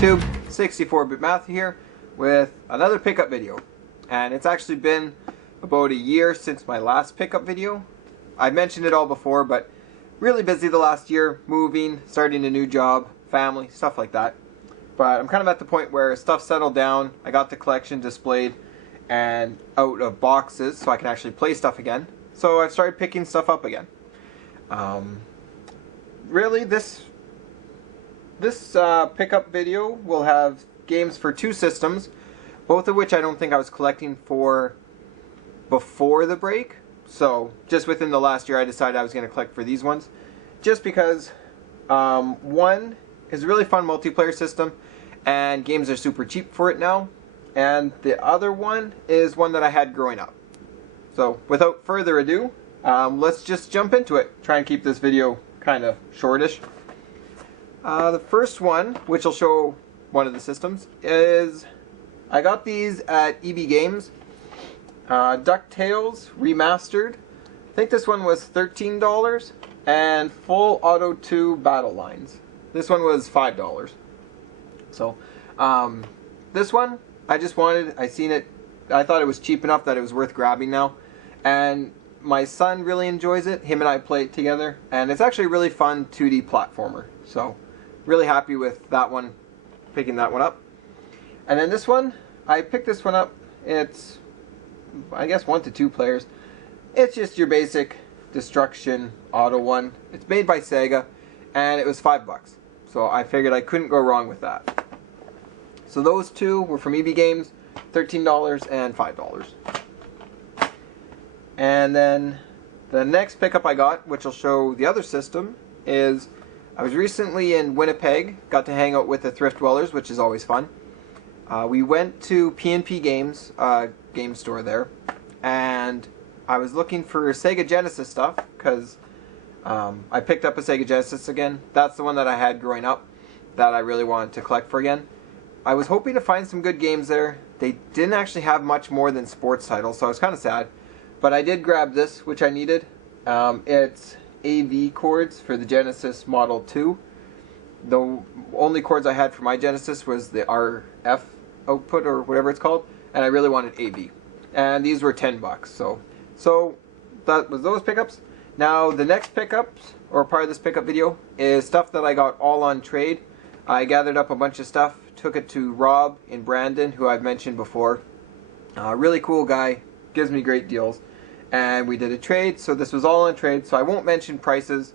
YouTube, 64BitMatthew here with another pickup video. And it's actually been about a year since my last pickup video. I mentioned it all before, but really busy the last year, moving, starting a new job, family, stuff like that. But I'm kind of at the point where stuff settled down, I got the collection displayed and out of boxes so I can actually play stuff again. So I've started picking stuff up again. Really, this pickup video will have games for two systems, both of which I don't think I was collecting for before the break. So just within the last year I decided I was going to collect for these ones. Just because one is a really fun multiplayer system and games are super cheap for it now. And the other one is one that I had growing up. So without further ado, let's just jump into it. Try and keep this video kind of shortish. The first one, which will show one of the systems, is I got these at EB Games. DuckTales Remastered. I think this one was $13. And Full Auto 2 Battle Lines. This one was $5. So, this one, I seen it, I thought it was cheap enough that it was worth grabbing now. And my son really enjoys it. Him and I play it together. And it's actually a really fun 2D platformer. So, really happy with that one, picking that one up. And then this one, I picked this one up. It's, I guess, 1 to 2 players. It's just your basic destruction auto one. It's made by Sega, and it was $5. So I figured I couldn't go wrong with that. So those two were from EB Games, $13 and $5. And then the next pickup I got, which will show the other system, is I was recently in Winnipeg, got to hang out with the Thrift Dwellers, which is always fun. We went to P&P Games, game store there, and I was looking for Sega Genesis stuff, because I picked up a Sega Genesis again. That's the one that I had growing up that I really wanted to collect for again. I was hoping to find some good games there. They didn't actually have much more than sports titles, so I was kind of sad. But I did grab this, which I needed. It's AV cords for the Genesis Model 2. The only cords I had for my Genesis was the RF output, or whatever it's called, and I really wanted AV. And these were $10, so that was those pickups. Now the next pickups, or part of this pickup video, is stuff that I got all on trade. I gathered up a bunch of stuff, took it to Rob in Brandon, who I've mentioned before. Really cool guy, gives me great deals. And we did a trade, so this was all on trade, so I won't mention prices,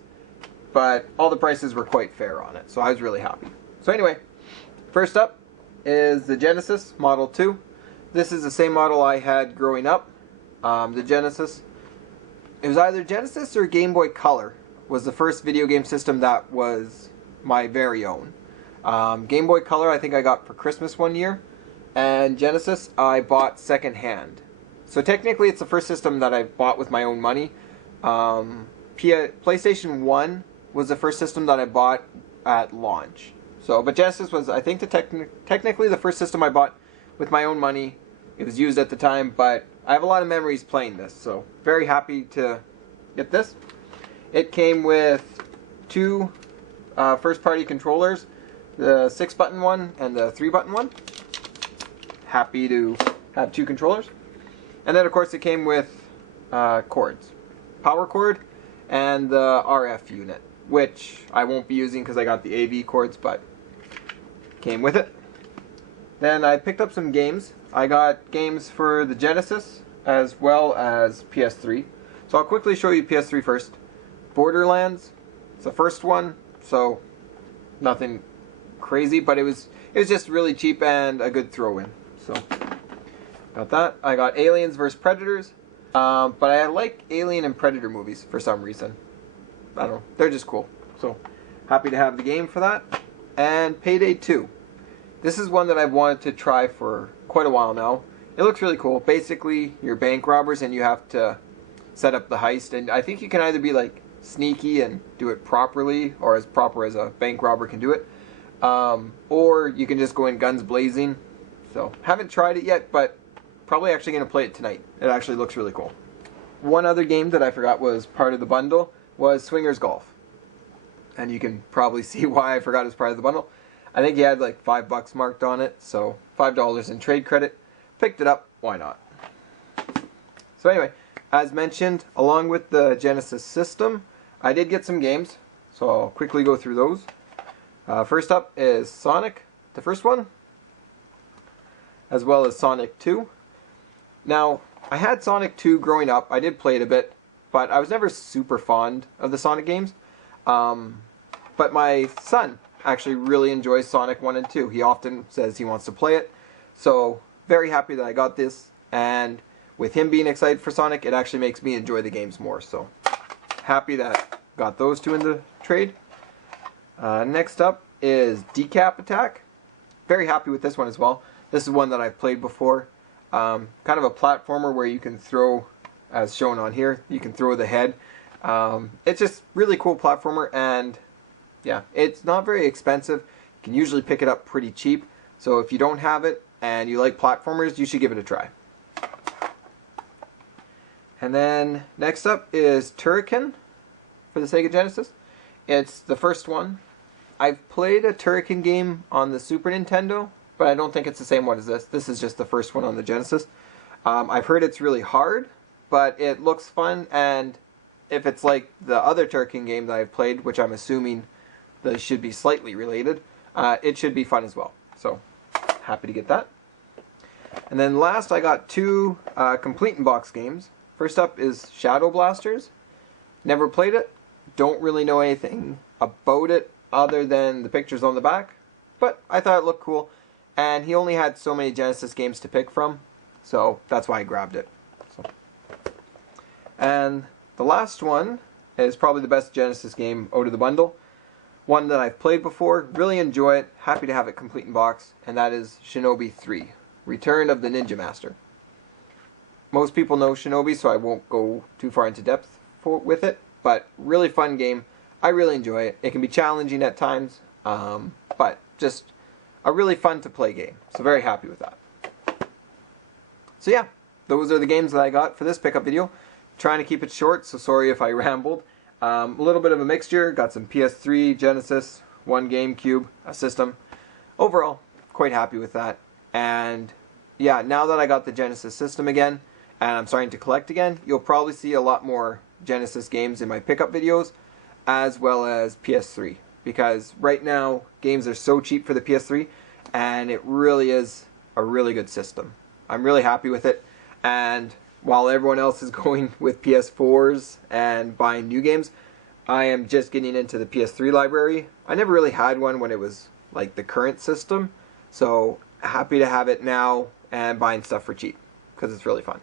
but all the prices were quite fair on it, so I was really happy. So anyway, first up is the Genesis Model 2. This is the same model I had growing up. The Genesis, it was either Genesis or Game Boy Color was the first video game system that was my very own. Game Boy Color I think I got for Christmas one year, and Genesis I bought secondhand. So technically it's the first system that I bought with my own money. PlayStation 1 was the first system that I bought at launch. So, but Genesis was, I think, technically the first system I bought with my own money. It was used at the time, but I have a lot of memories playing this, so very happy to get this. It came with two first-party controllers, the 6-button one and the 3-button one. Happy to have two controllers. And then, of course, it came with cords. Power cord and the RF unit, which I won't be using because I got the AV cords, but came with it. Then I picked up some games. I got games for the Genesis as well as PS3. So I'll quickly show you PS3 first. Borderlands, it's the first one, so nothing crazy, but it was just really cheap and a good throw-in. So got that. I got Aliens vs. Predators, but I like Alien and Predator movies for some reason. I don't know, they're just cool. So happy to have the game for that. And Payday 2. This is one that I've wanted to try for quite a while now. It looks really cool. Basically, you're bank robbers and you have to set up the heist. And I think you can either be like sneaky and do it properly, or as proper as a bank robber can do it. Or you can just go in guns blazing. So, haven't tried it yet, but probably actually going to play it tonight. It actually looks really cool. One other game that I forgot was part of the bundle was Swingers Golf. And you can probably see why I forgot it was part of the bundle. I think he had like $5 marked on it, so $5 in trade credit. Picked it up, why not? So anyway, as mentioned, along with the Genesis system, I did get some games, so I'll quickly go through those. First up is Sonic, the first one, as well as Sonic 2. Now, I had Sonic 2 growing up. I did play it a bit, but I was never super fond of the Sonic games. But my son actually really enjoys Sonic 1 and 2. He often says he wants to play it. So, very happy that I got this. And with him being excited for Sonic, it actually makes me enjoy the games more. So, happy that I got those two in the trade. Next up is Decap Attack. Very happy with this one as well. This is one that I've played before. Kind of a platformer where you can throw, as shown on here, you can throw the head. It's just really cool platformer, and yeah, it's not very expensive. You can usually pick it up pretty cheap. So if you don't have it and you like platformers, you should give it a try. And then next up is Turrican for the Sega Genesis. It's the first one. I've played a Turrican game on the Super Nintendo, but I don't think it's the same one as this. This is just the first one on the Genesis. I've heard it's really hard, but it looks fun, and if it's like the other Turrican game that I've played, which I'm assuming they should be slightly related, it should be fun as well. So, happy to get that. And then last, I got two complete in box games. First up is Shadow Blasters. Never played it. Don't really know anything about it other than the pictures on the back, but I thought it looked cool. And he only had so many Genesis games to pick from, so that's why I grabbed it. So. And the last one is probably the best Genesis game out of the bundle. One that I've played before, really enjoy it, happy to have it complete in box, and that is Shinobi 3, Return of the Ninja Master. Most people know Shinobi, so I won't go too far into depth with it, but really fun game. I really enjoy it. It can be challenging at times, but just a really fun to play game. So very happy with that. So yeah, those are the games that I got for this pickup video. Trying to keep it short, so sorry if I rambled. A little bit of a mixture. Got some PS3, Genesis, one GameCube, a system. Overall, quite happy with that. And yeah, now that I got the Genesis system again, and I'm starting to collect again, you'll probably see a lot more Genesis games in my pickup videos, as well as PS3. Because right now, games are so cheap for the PS3, and it really is a really good system. I'm really happy with it, and while everyone else is going with PS4s and buying new games, I am just getting into the PS3 library. I never really had one when it was like the current system, so happy to have it now and buying stuff for cheap, because it's really fun.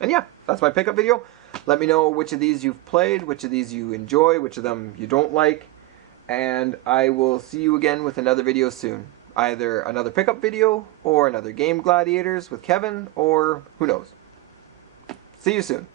And yeah, that's my pickup video. Let me know which of these you've played, which of these you enjoy, which of them you don't like. And I will see you again with another video soon. Either another pickup video, or another Game Gladiators with Kevin, or who knows. See you soon.